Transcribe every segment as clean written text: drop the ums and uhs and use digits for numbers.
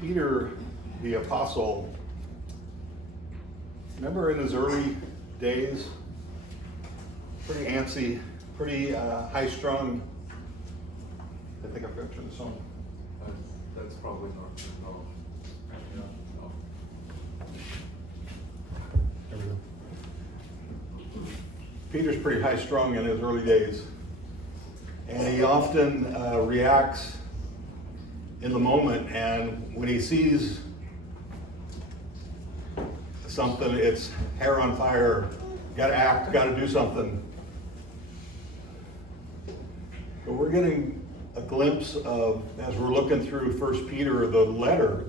Peter, the apostle, remember in his early days, pretty antsy, pretty high-strung. I think I've got to turn this on. That's probably not. No. No. There we go. Peter's pretty high-strung in his early days, and he often reacts in the moment, and when he sees something, it's hair on fire, gotta act, gotta do something. But we're getting a glimpse of, as we're looking through 1 Peter, the letter,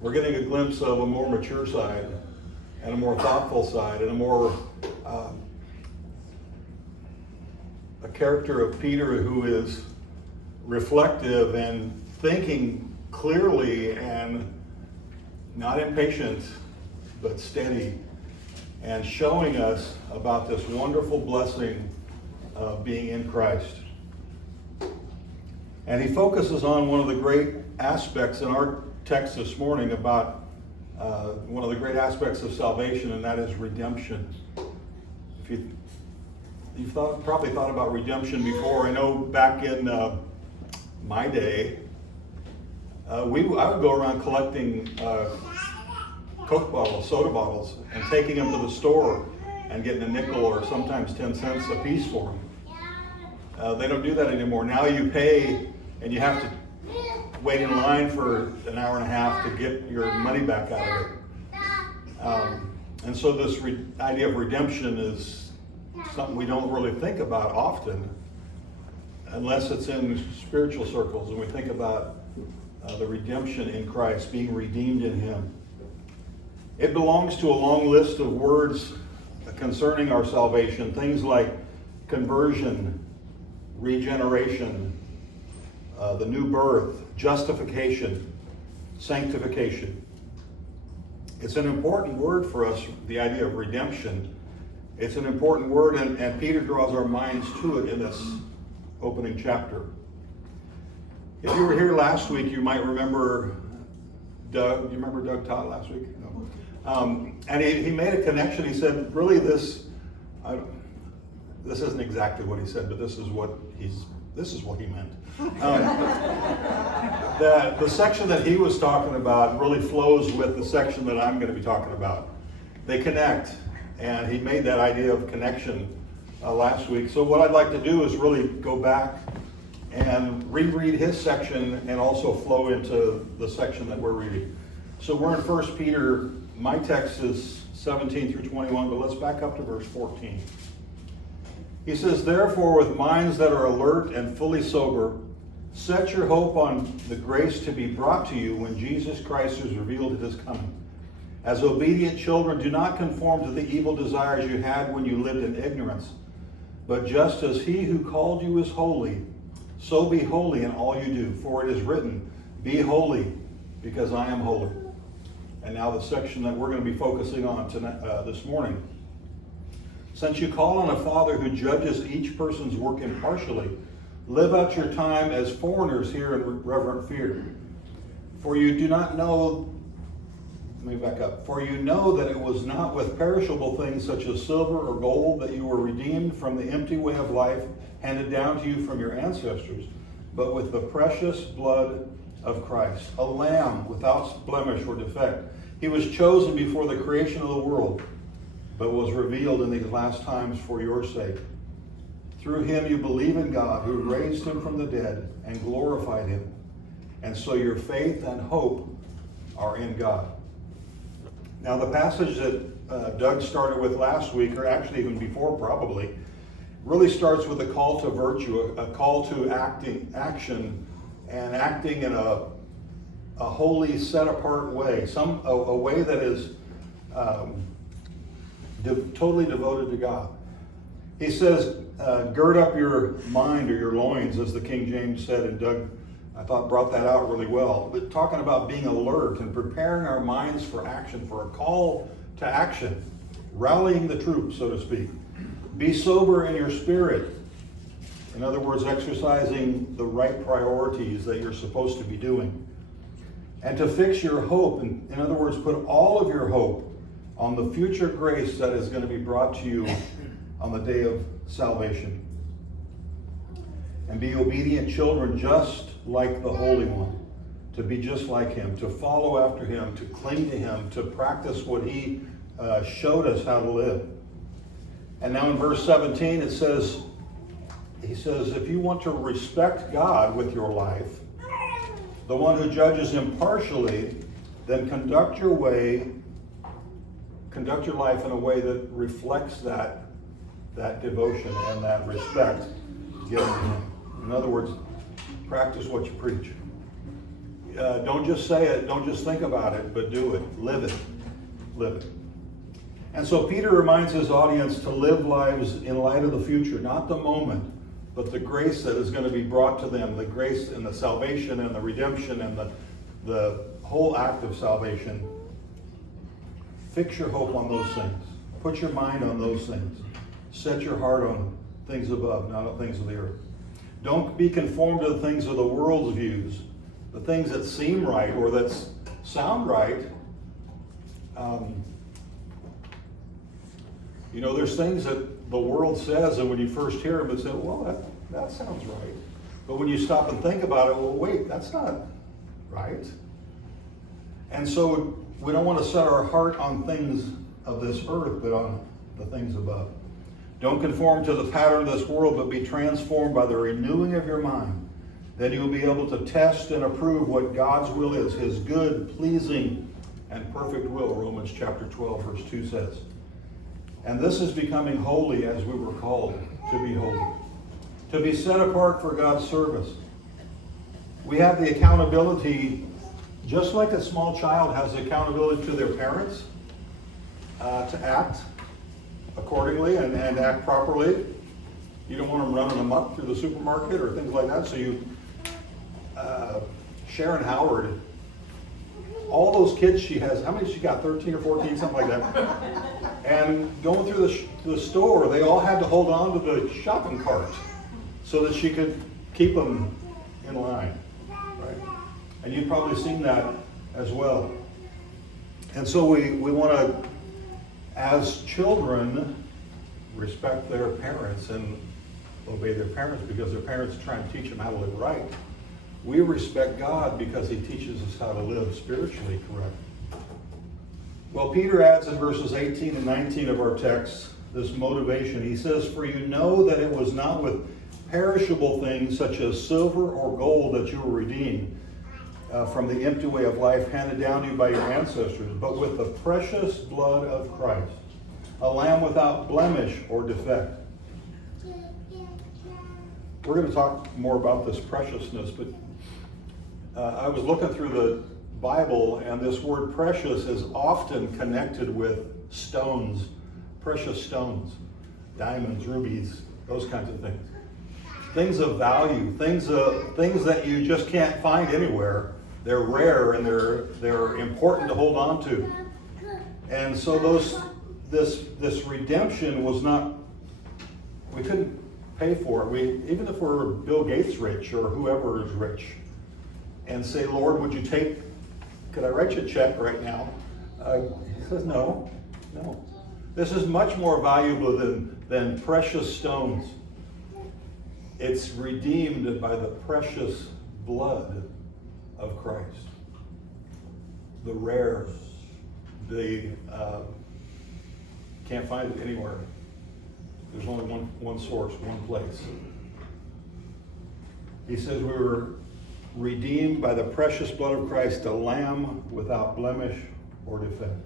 we're getting a glimpse of a more mature side, and a more thoughtful side, and a more, a character of Peter who is reflective and thinking clearly and not impatient, but steady, and showing us about this wonderful blessing of being in Christ. And he focuses on one of the great aspects in our text this morning about one of the great aspects of salvation, and that is redemption. If you've probably thought about redemption before. I know back in my day, I would go around collecting Coke bottles, soda bottles, and taking them to the store and getting a nickel or sometimes 10 cents a piece for them. They don't do that anymore. Now you pay and you have to wait in line for an hour and a half to get your money back out of it. And so this idea of redemption is something we don't really think about often, unless it's in spiritual circles and we think about the redemption in Christ, being redeemed in Him. It belongs to a long list of words concerning our salvation, things like conversion, regeneration, the new birth, justification, sanctification. It's an important word for us, the idea of redemption. It's an important word, and Peter draws our minds to it in this opening chapter. If you were here last week, you might remember Doug. Do you remember Doug Todd last week? No. And he made a connection. He said, really, this isn't exactly what he said, but this is what he meant. The section that he was talking about really flows with the section that I'm going to be talking about. They connect, and he made that idea of connection last week. So what I'd like to do is really go back and reread his section and also flow into the section that we're reading. So we're in 1 Peter. My text is 17 through 21, but let's back up to verse 14. He says, "Therefore, with minds that are alert and fully sober, set your hope on the grace to be brought to you when Jesus Christ is revealed at His coming. As obedient children, do not conform to the evil desires you had when you lived in ignorance, but just as He who called you is holy, so be holy in all you do. For it is written, 'Be holy, because I am holy.'" And now the section that we're going to be focusing on tonight, this morning. "Since you call on a Father who judges each person's work impartially, live out your time as foreigners here in reverent fear. For you do not know," let me back up. "For you know that it was not with perishable things such as silver or gold that you were redeemed from the empty way of life handed down to you from your ancestors, but with the precious blood of Christ, a lamb without blemish or defect. He was chosen before the creation of the world, but was revealed in these last times for your sake. Through Him you believe in God, who raised Him from the dead and glorified Him. And so your faith and hope are in God." Now the passage that Doug started with last week, or actually even before probably, really starts with a call to virtue, a call to action, and acting in a holy, set-apart way, a way that is totally devoted to God. He says, gird up your mind or your loins, as the King James said, and Doug, I thought, brought that out really well. But talking about being alert and preparing our minds for action, for a call to action, rallying the troops, so to speak. Be sober in your spirit. In other words, exercising the right priorities that you're supposed to be doing. And to fix your hope, in other words, put all of your hope on the future grace that is going to be brought to you on the day of salvation. And be obedient children just like the Holy One, to be just like Him, to follow after Him, to cling to Him, to practice what He showed us how to live. And now in verse 17 it says, he says, if you want to respect God with your life, the one who judges impartially, then conduct your life in a way that reflects that devotion and that respect given to Him. In other words, practice what you preach. Don't just say it, don't just think about it, but do it. Live it. Live it. And so Peter reminds his audience to live lives in light of the future, not the moment, but the grace that is going to be brought to them, the grace and the salvation and the redemption and the whole act of salvation. Fix your hope on those things. Put your mind on those things. Set your heart on things above, not on things of the earth. Don't be conformed to the things of the world's views, the things that seem right or that sound right. There's things that the world says, and when you first hear them, you say, well, that sounds right. But when you stop and think about it, well, wait, that's not right. And so we don't want to set our heart on things of this earth, but on the things above. Don't conform to the pattern of this world, but be transformed by the renewing of your mind. Then you will be able to test and approve what God's will is, His good, pleasing, and perfect will, Romans chapter 12, verse 2 says. And this is becoming holy as we were called to be holy, to be set apart for God's service. We have the accountability, just like a small child has the accountability to their parents, to act accordingly and act properly. You don't want them running amok through the supermarket or things like that. So Sharon Howard, all those kids she has, how many she got, 13 or 14, something like that. And going through the store, they all had to hold on to the shopping cart so that she could keep them in line, right? And you've probably seen that as well. And so we want to, as children, respect their parents and obey their parents because their parents are trying to teach them how to live right. We respect God because He teaches us how to live spiritually correct. Well, Peter adds in verses 18 and 19 of our text this motivation. He says, for you know that it was not with perishable things such as silver or gold that you were redeemed from the empty way of life handed down to you by your ancestors, but with the precious blood of Christ, a lamb without blemish or defect. We're going to talk more about this preciousness, but I was looking through the Bible, and this word precious is often connected with stones, precious stones, diamonds, rubies, those kinds of things. Things of value, things that you just can't find anywhere. They're rare and they're important to hold on to. And so this redemption was not, we couldn't pay for it. Even if we're Bill Gates rich or whoever is rich, and say, Lord, could I write you a check right now? He says, no. This is much more valuable than precious stones. It's redeemed by the precious blood of Christ. The rare, can't find it anywhere. There's only one source, one place. He says we were redeemed by the precious blood of Christ, a lamb without blemish or defect.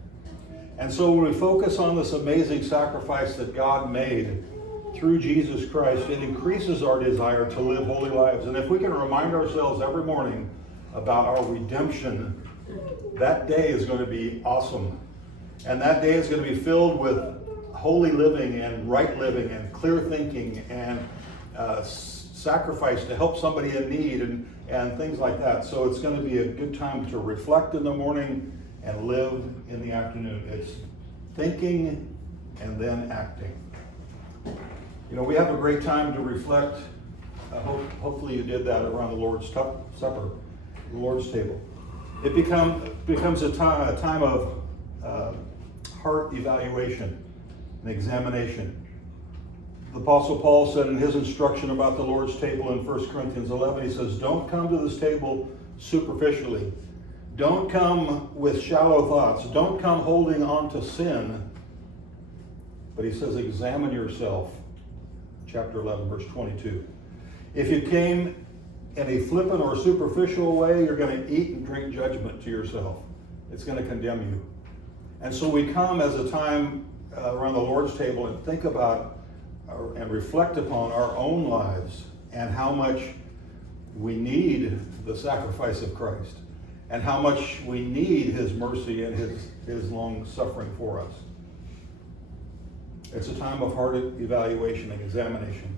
And so when we focus on this amazing sacrifice that God made through Jesus Christ, it increases our desire to live holy lives. And if we can remind ourselves every morning about our redemption, that day is going to be awesome. And that day is going to be filled with holy living and right living and clear thinking and sacrifice to help somebody in need and things like that. So it's going to be a good time to reflect in the morning and live in the afternoon. It's thinking and then acting. We have a great time to reflect. Hopefully you did that around the Lord's Supper, the Lord's table. It becomes a time of heart evaluation and examination. The Apostle Paul said in his instruction about the Lord's table in 1 Corinthians 11, he says, don't come to this table superficially. Don't come with shallow thoughts. Don't come holding on to sin. But he says, examine yourself. Chapter 11, verse 22. If you came in a flippant or superficial way, you're going to eat and drink judgment to yourself. It's going to condemn you. And so we come as a time around the Lord's table and think about and reflect upon our own lives and how much we need the sacrifice of Christ and how much we need his mercy and his long suffering for us. It's a time of heart evaluation and examination.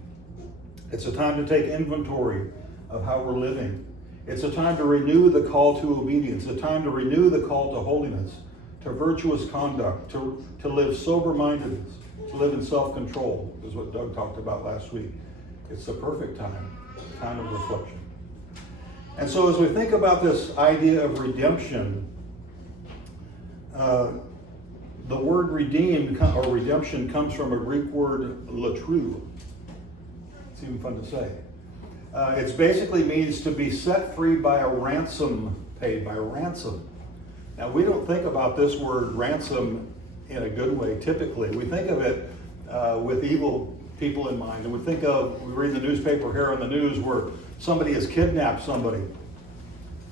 It's a time to take inventory of how we're living. It's a time to renew the call to obedience, a time to renew the call to holiness, to virtuous conduct, to live sober-mindedness, to live in self-control, is what Doug talked about last week. It's the perfect time of reflection. And so as we think about this idea of redemption, the word redeemed or redemption comes from a Greek word latru. It's even fun to say. It basically means to be set free by a ransom paid, by a ransom. Now we don't think about this word ransom in a good way typically. We think of it with evil people in mind. And we read the newspaper here on the news where somebody has kidnapped somebody.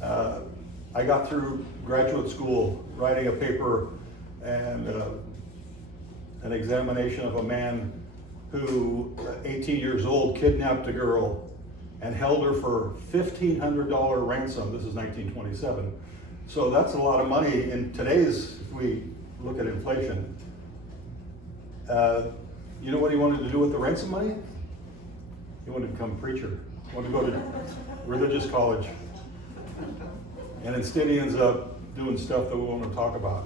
I got through graduate school writing a paper and an examination of a man who, 18 years old, kidnapped a girl and held her for $1,500 ransom. This is 1927. So that's a lot of money in today's, if we look at inflation. You know what he wanted to do with the ransom money? He wanted to become a preacher. He wanted to go to religious college. And instead he ends up doing stuff that we want to talk about.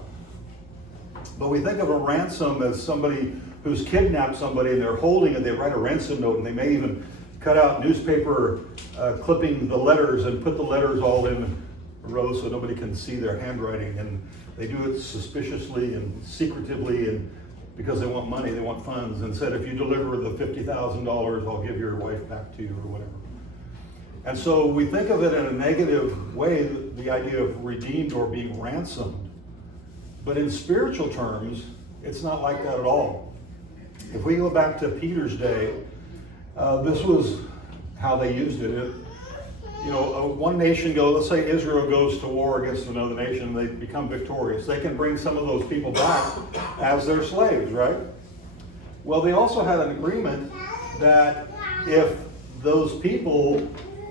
But we think of a ransom as somebody who's kidnapped somebody and they're holding it, they write a ransom note, and they may even cut out newspaper clipping the letters and put the letters all in rows so nobody can see their handwriting. And they do it suspiciously and secretively, and because they want money, they want funds, and said, if you deliver the $50,000, I'll give your wife back to you or whatever. And so we think of it in a negative way, the idea of redeemed or being ransomed. But in spiritual terms, it's not like that at all. If we go back to Peter's day, this was how they used it. One nation let's say Israel goes to war against another nation, they become victorious. They can bring some of those people back as their slaves, right? Well, they also had an agreement that if those people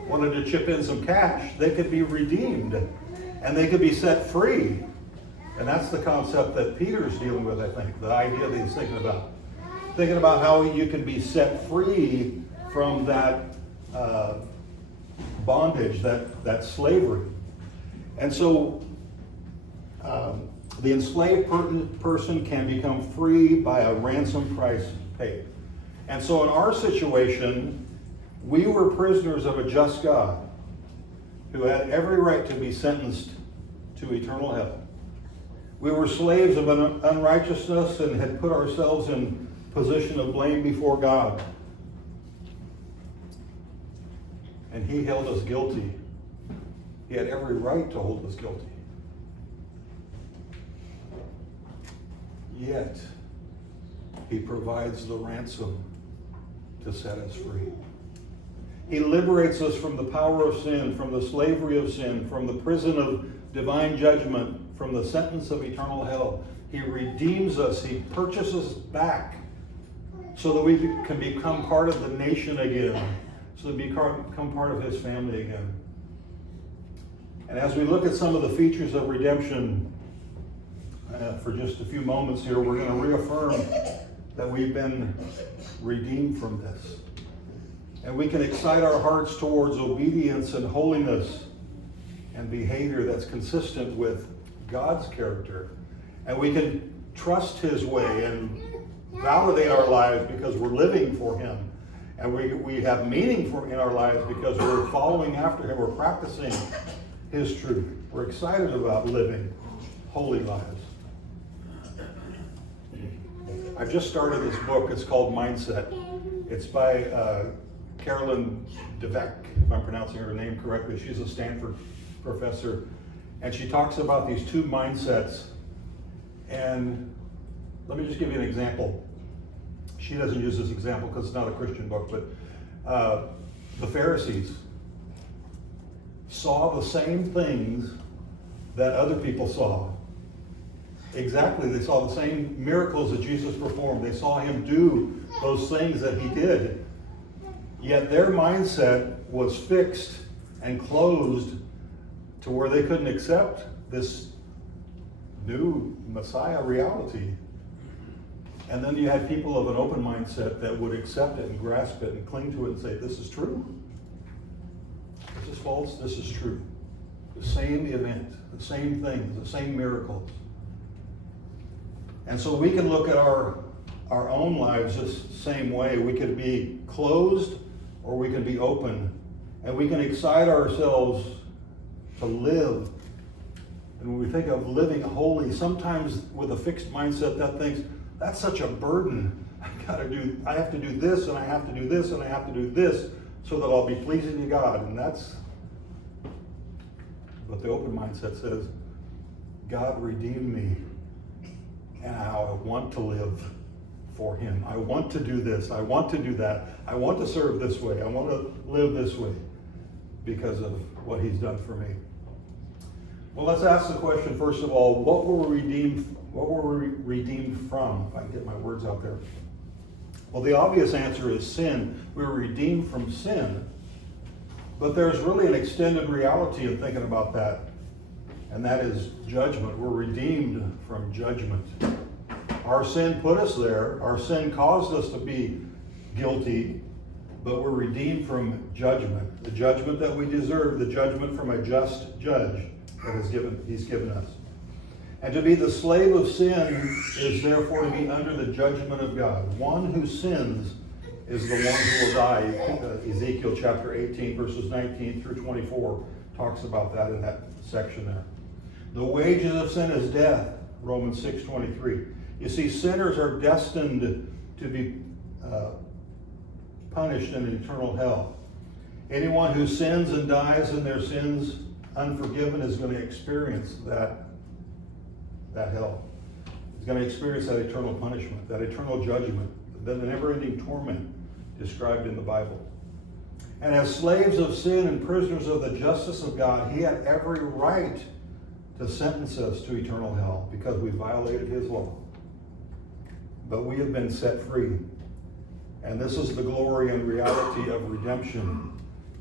wanted to chip in some cash, they could be redeemed and they could be set free. And that's the concept that Peter's dealing with, I think, the idea that he's thinking about. Thinking about how you can be set free from that bondage, that slavery. And so the enslaved person can become free by a ransom price paid. And so in our situation, we were prisoners of a just God who had every right to be sentenced to eternal hell. We were slaves of an unrighteousness and had put ourselves in position of blame before God. And he held us guilty. He had every right to hold us guilty. Yet, he provides the ransom to set us free. He liberates us from the power of sin, from the slavery of sin, from the prison of divine judgment, from the sentence of eternal hell. He redeems us. He purchases us back so that we can become part of the nation again, so that we become part of his family again. And as we look at some of the features of redemption, for just a few moments here, we're going to reaffirm that we've been redeemed from this. And we can excite our hearts towards obedience and holiness and behavior that's consistent with God's character. And we can trust his way and validate our lives because we're living for him. And we have meaning in our lives because we're following after him. We're practicing His truth. We're excited about living holy lives. I've just started this book. It's called Mindset. It's by Carolyn Dweck, if I'm pronouncing her name correctly. She's a Stanford professor. And she talks about these two mindsets. And let me just give you an example. She doesn't use this example because it's not a Christian book, but the Pharisees saw the same things that other people saw. Exactly, they saw the same miracles that Jesus performed. They saw him do those things that he did. Yet their mindset was fixed and closed to where they couldn't accept this new Messiah reality. And then you had people of an open mindset that would accept it and grasp it and cling to it and say, this is true. This is false, this is true. The same event, the same things, the same miracles. And so we can look at our own lives this same way. We can be closed or we can be open. And we can excite ourselves to live. And when we think of living holy, sometimes with a fixed mindset that thinks, that's such a burden. I have to do this, and I have to do this, and I have to do this, so that I'll be pleasing to God. And but the open mindset says, God redeemed me, and I want to live for him. I want to do this. I want to do that. I want to serve this way. I want to live this way because of what he's done for me. Well, let's ask the question, first of all, what were we redeemed from? If I can get my words out there. Well, the obvious answer is sin. We were redeemed from sin. But there's really an extended reality in thinking about that. And that is judgment. We're redeemed from judgment. Our sin put us there. Our sin caused us to be guilty. But we're redeemed from judgment. The judgment that we deserve. The judgment from a just judge that he's given us. And to be the slave of sin is therefore to be under the judgment of God. One who sins is the one who will die. Ezekiel chapter 18, verses 19 through 24 talks about that in that section there. The wages of sin is death, Romans 6:23. You see, sinners are destined to be punished in eternal hell. Anyone who sins and dies in their sins unforgiven is going to experience that hell. He's going to experience that eternal punishment, that eternal judgment, the never-ending torment described in the Bible. And as slaves of sin and prisoners of the justice of God, he had every right to sentence us to eternal hell because we violated his law. But we have been set free. And this is the glory and reality of redemption.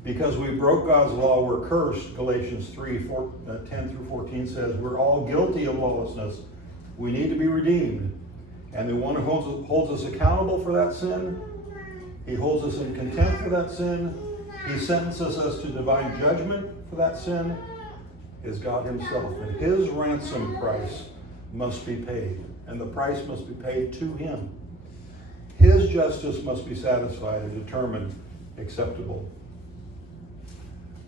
Because we broke God's law, we're cursed. Galatians 3:10 through 14 says, we're all guilty of lawlessness. We need to be redeemed. And the one who holds us accountable for that sin, he holds us in contempt for that sin, he sentences us to divine judgment for that sin, is God himself. And his ransom price must be paid. And the price must be paid to him. His justice must be satisfied and determined acceptable.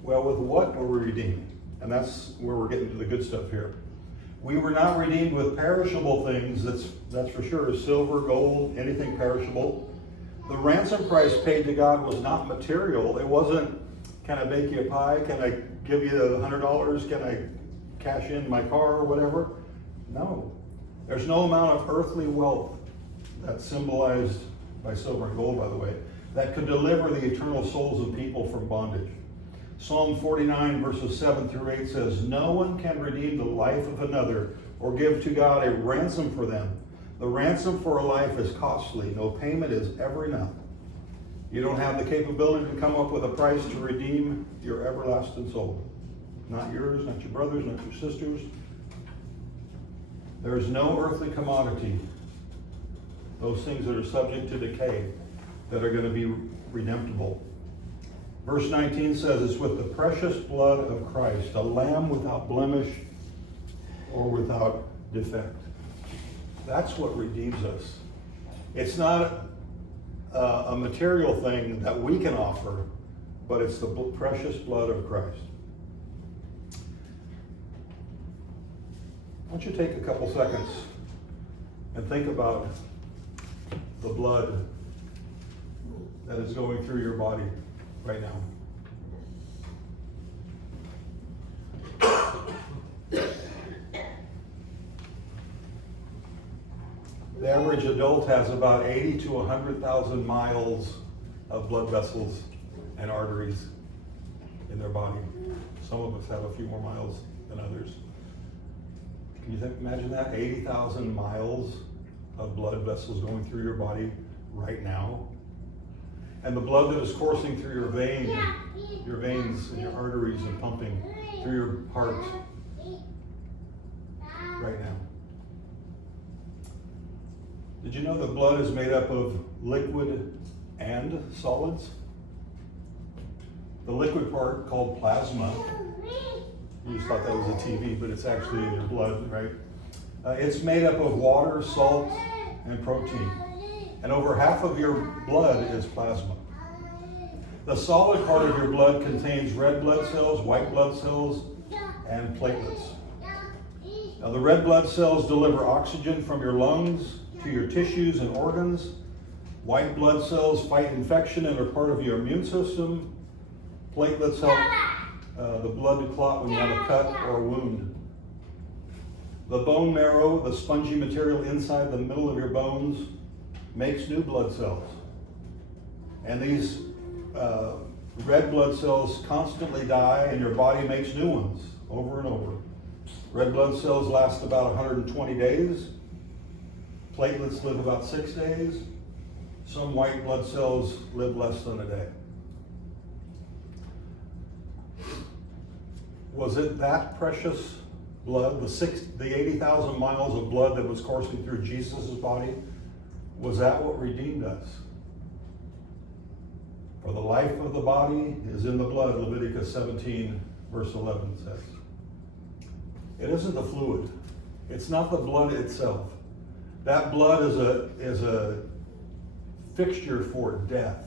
Well, with what were we redeemed? And that's where we're getting to the good stuff here. We were not redeemed with perishable things, that's for sure, silver, gold, anything perishable. The ransom price paid to God was not material. It wasn't, can I bake you a pie? Can I give you $100? Can I cash in my car or whatever? No. There's no amount of earthly wealth that's symbolized by silver and gold, by the way, that could deliver the eternal souls of people from bondage. Psalm 49 verses 7 through 8 says, no one can redeem the life of another or give to God a ransom for them. The ransom for a life is costly. No payment is ever enough. You don't have the capability to come up with a price to redeem your everlasting soul. Not yours, not your brothers, not your sisters. There is no earthly commodity, those things that are subject to decay, that are going to be redemptible. Verse 19 says, it's with the precious blood of Christ, a lamb without blemish or without defect. That's what redeems us. It's not a material thing that we can offer, but it's the precious blood of Christ. Why don't you take a couple seconds and think about the blood that is going through your body right now. The average adult has about 80 to 100,000 miles of blood vessels and arteries in their body. Some of us have a few more miles than others. Can you imagine that? 80,000 miles of blood vessels going through your body right now. And the blood that is coursing through your veins and your arteries and pumping through your heart right now. Did you know that blood is made up of liquid and solids? The liquid part, called plasma, you just thought that was a TV, but it's actually in your blood, right? It's made up of water, salt, and protein. And over half of your blood is plasma. The solid part of your blood contains red blood cells, white blood cells, and platelets. Now, the red blood cells deliver oxygen from your lungs to your tissues and organs. White blood cells fight infection and are part of your immune system. Platelets help the blood to clot when you have a cut or a wound. The bone marrow, the spongy material inside the middle of your bones, makes new blood cells. And these red blood cells constantly die, and your body makes new ones over and over. Red blood cells last about 120 days. Platelets live about 6 days. Some white blood cells live less than a day. Was it that precious blood, the 80,000 miles of blood that was coursing through Jesus' body, was that what redeemed us? For the life of the body is in the blood, Leviticus 17, verse 11 says. It isn't the fluid. It's not the blood itself. That blood is a fixture for death.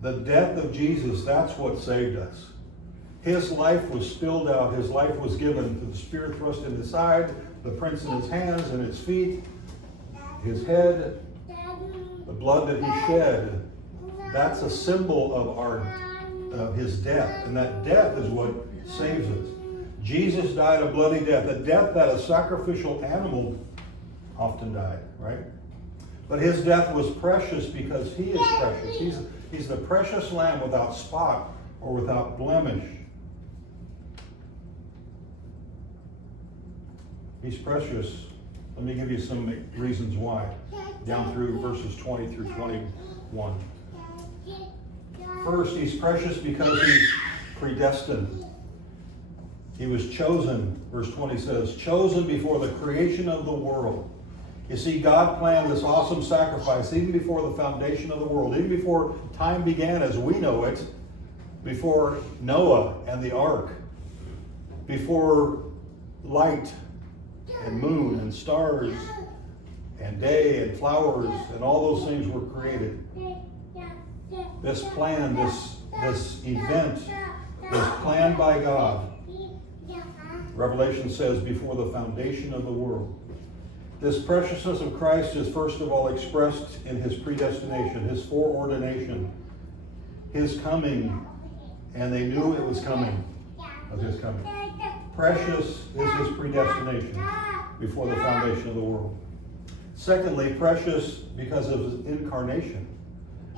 The death of Jesus, that's what saved us. His life was spilled out. His life was given to the spear thrust in his side, the prints in his hands and his feet, his head, the blood that he shed. That's a symbol of his death. And that death is what saves us. Jesus died a bloody death, a death that a sacrificial animal often died, right? But his death was precious because he is precious. He's the precious lamb without spot or without blemish. He's precious. Let me give you some reasons why, down through verses 20 through 21. First, he's precious because he's predestined. He was chosen, verse 20 says, chosen before the creation of the world. You see, God planned this awesome sacrifice even before the foundation of the world, even before time began as we know it, before Noah and the ark, before light and moon and stars and day and flowers and all those things were created. This plan, this event was planned by God. Revelation says before the foundation of the world. This preciousness of Christ is first of all expressed in his predestination, his foreordination, his coming, and they knew it was coming of his coming. Precious is his predestination before the foundation of the world. Secondly, precious because of his incarnation.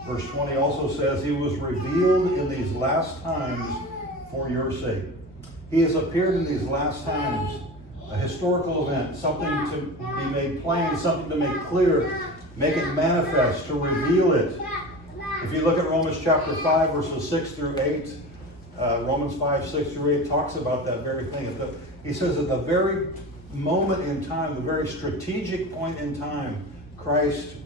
Verse 20 also says he was revealed in these last times for your sake. He has appeared in these last times, a historical event, something to be made plain, something to make clear, make it manifest, to reveal it. If you look at Romans chapter 5, verses 6 through 8, Romans 5, 6 through 8 talks about that very thing. He says at the very moment in time, the very strategic point in time, Christ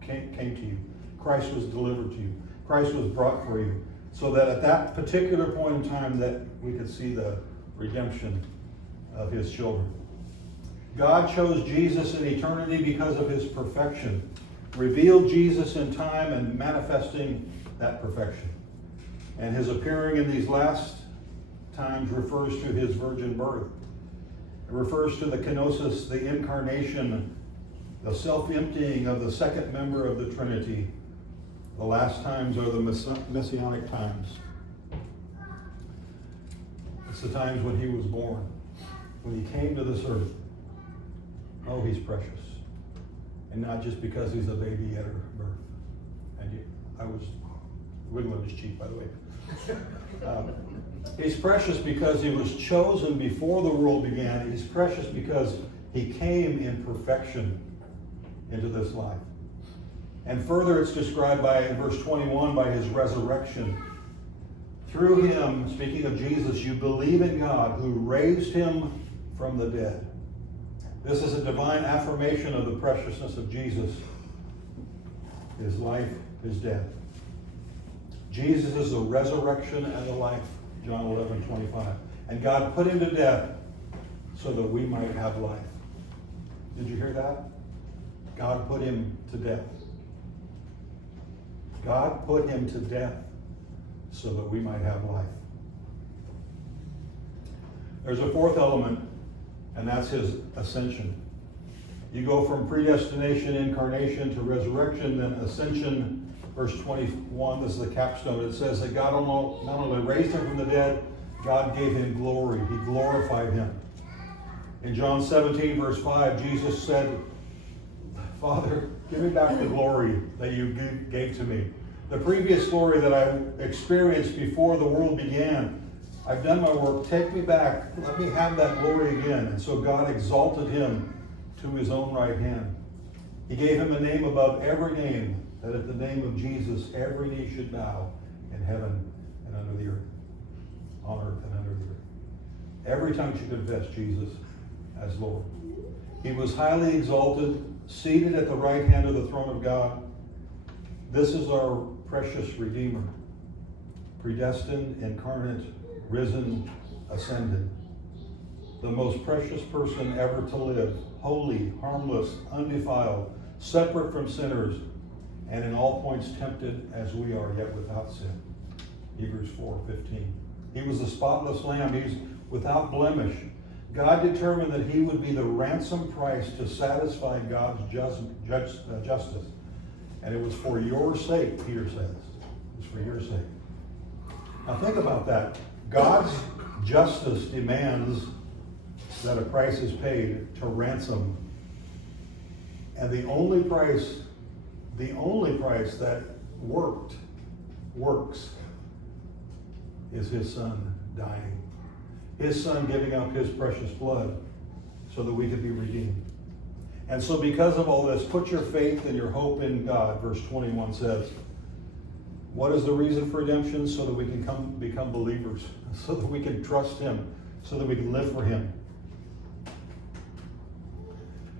came to you. Christ was delivered to you. Christ was brought for you. So that at that particular point in time that we could see the redemption of his children. God chose Jesus in eternity because of his perfection. Revealed Jesus in time and manifesting that perfection. And his appearing in these last times refers to his virgin birth. It refers to the kenosis, the incarnation, the self-emptying of the second member of the Trinity. The last times are the messianic times. It's the times when he was born, when he came to this earth. Oh, he's precious. And not just because he's a baby at her birth. And I was wiggling his cheek, by the way. He's precious because he was chosen before the world began. He's precious because he came in perfection into this life. And further, it's described in verse 21 by his resurrection. Through him, speaking of Jesus, you believe in God who raised him from the dead. This is a divine affirmation of the preciousness of Jesus, his life, his death. Jesus is the resurrection and the life, John 11:25. And God put him to death so that we might have life. Did you hear that? God put him to death. God put him to death so that we might have life. There's a fourth element, and that's his ascension. You go from predestination, incarnation, to resurrection, then ascension. Verse 21, this is the capstone. It says that God not only raised him from the dead, God gave him glory. He glorified him. In John 17, verse 5, Jesus said, Father, give me back the glory that you gave to me. The previous glory that I experienced before the world began. I've done my work. Take me back. Let me have that glory again. And so God exalted him to his own right hand. He gave him a name above every name, that at the name of Jesus, every knee should bow in heaven and under the earth, on earth and under the earth. Every tongue should confess Jesus as Lord. He was highly exalted, seated at the right hand of the throne of God. This is our precious Redeemer, predestined, incarnate, risen, ascended. The most precious person ever to live, holy, harmless, undefiled, separate from sinners, and in all points tempted as we are, yet without sin. Hebrews 4:15. He was the spotless lamb. He's without blemish. God determined that he would be the ransom price to satisfy God's justice. And it was for your sake, Peter says. It was for your sake. Now think about that. God's justice demands that a price is paid to ransom. And the only price that works, is his son dying. His son giving up his precious blood so that we could be redeemed. And so because of all this, put your faith and your hope in God, verse 21 says. What is the reason for redemption? So that we can become believers, so that we can trust him, so that we can live for him.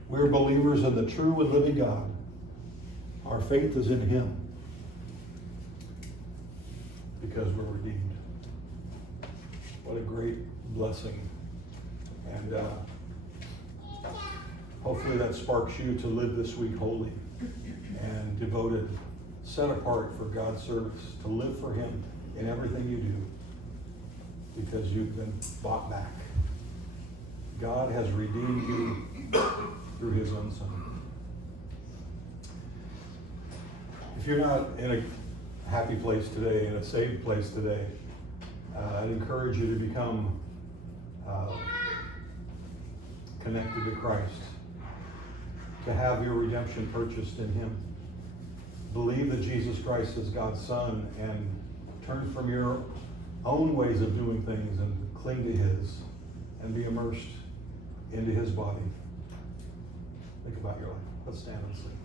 We're believers in the true and living God. Our faith is in him because we're redeemed. What a great blessing. And hopefully that sparks you to live this week holy and devoted, set apart for God's service, to live for him in everything you do, because you've been bought back. God has redeemed you through his own son. If you're not in a happy place today, in a saved place today, I'd encourage you to become connected to Christ, to have your redemption purchased in him. Believe that Jesus Christ is God's son and turn from your own ways of doing things and cling to his and be immersed into his body. Think about your life. Let's stand and sing.